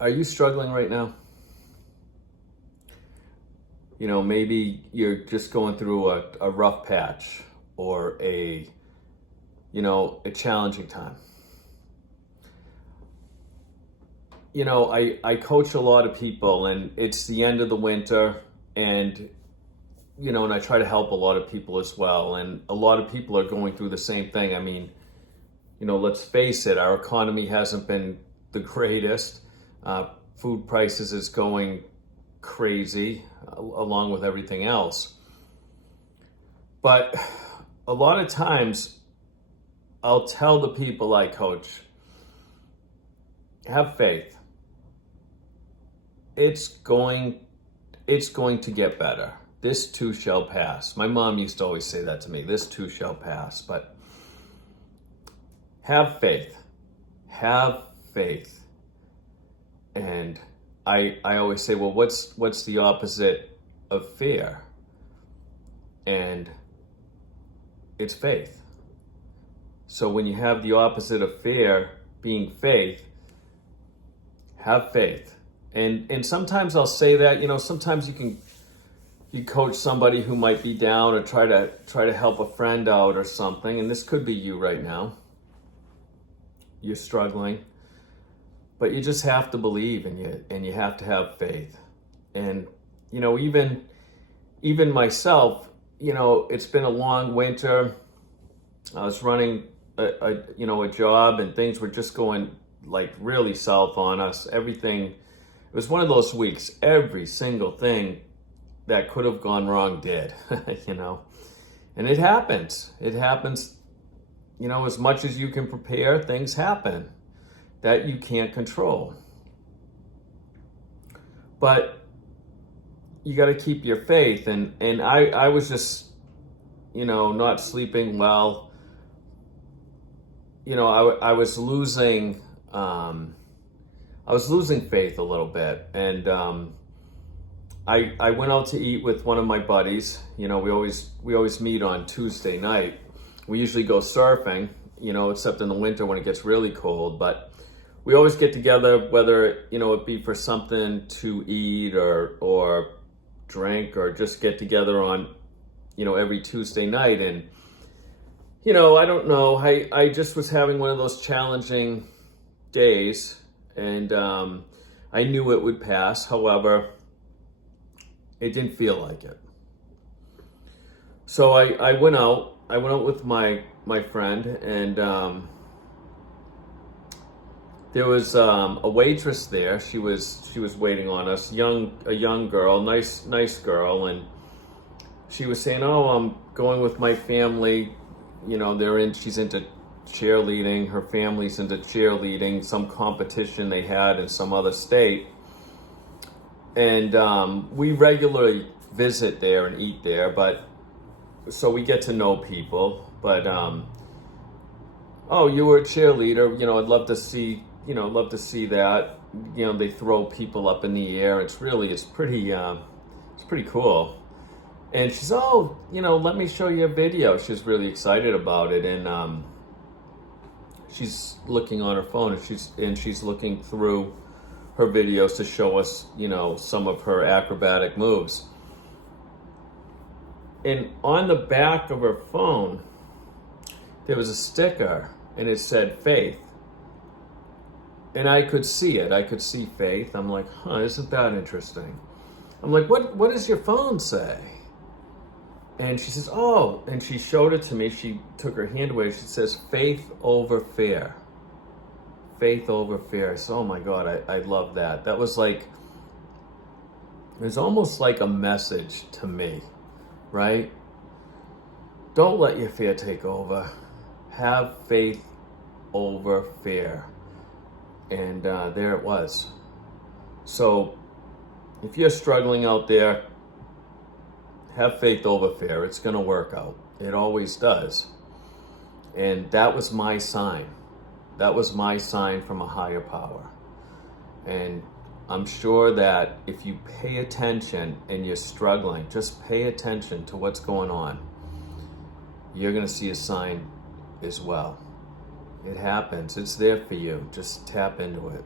Are you struggling right now? Maybe you're just going through a rough patch or a challenging time. I coach a lot of people, and it's the end of the winter, and and I try to help a lot of people as well. And a lot of people are going through the same thing. I mean, let's face it, our economy hasn't been the greatest. Food prices is going crazy along with everything else. But a lot of times I'll tell the people I coach, have faith. It's going to get better. This too shall pass. My mom used to always say that to me, this too shall pass. But have faith. Have faith. And I always say, well, what's the opposite of fear? And it's faith. So when you have the opposite of fear being faith, have faith. And sometimes I'll say that, sometimes you coach somebody who might be down or try to help a friend out or something, and this could be you right now. You're struggling, but you just have to believe, and you have to have faith. And even myself, it's been a long winter. I was running a job, and things were just going like really south on us. Everything, it was one of those weeks, every single thing that could have gone wrong did. And it happens. As much as you can prepare, things happen that you can't control. But you got to keep your faith. And I was just, not sleeping well. I was losing faith a little bit. And I went out to eat with one of my buddies. We always meet on Tuesday night. We usually go surfing, except in the winter when it gets really cold. But we always get together, whether it be for something to eat or drink, or just get together on every Tuesday night. And I don't know, I just was having one of those challenging days, and I knew it would pass. However, it didn't feel like it. So I went out with my friend, and there was a waitress there. She was waiting on us, a young girl, nice girl, and she was saying, "Oh, I'm going with my family. She's into cheerleading. Her family's into cheerleading, some competition they had in some other state." And we regularly visit there and eat there, so we get to know people. But oh, you were a cheerleader. I'd love to see that. They throw people up in the air. It's pretty cool. And she's, oh, let me show you a video. She's really excited about it, and she's looking on her phone, and she's looking through her videos to show us, some of her acrobatic moves. And on the back of her phone, there was a sticker, and it said faith. And I could see it. I could see faith. I'm like, isn't that interesting? I'm like, what does your phone say? And she says, oh, and she showed it to me. She took her hand away. She says, faith over fear. Faith over fear. So, oh my God, I love that. That was like, it was almost like a message to me, right? Don't let your fear take over. Have faith over fear. And there it was. So if you're struggling out there, have faith over fear. It's going to work out. It always does. And that was my sign. That was my sign from a higher power. And I'm sure that if you pay attention and you're struggling, just pay attention to what's going on. You're going to see a sign as well. It happens. It's there for you. Just tap into it.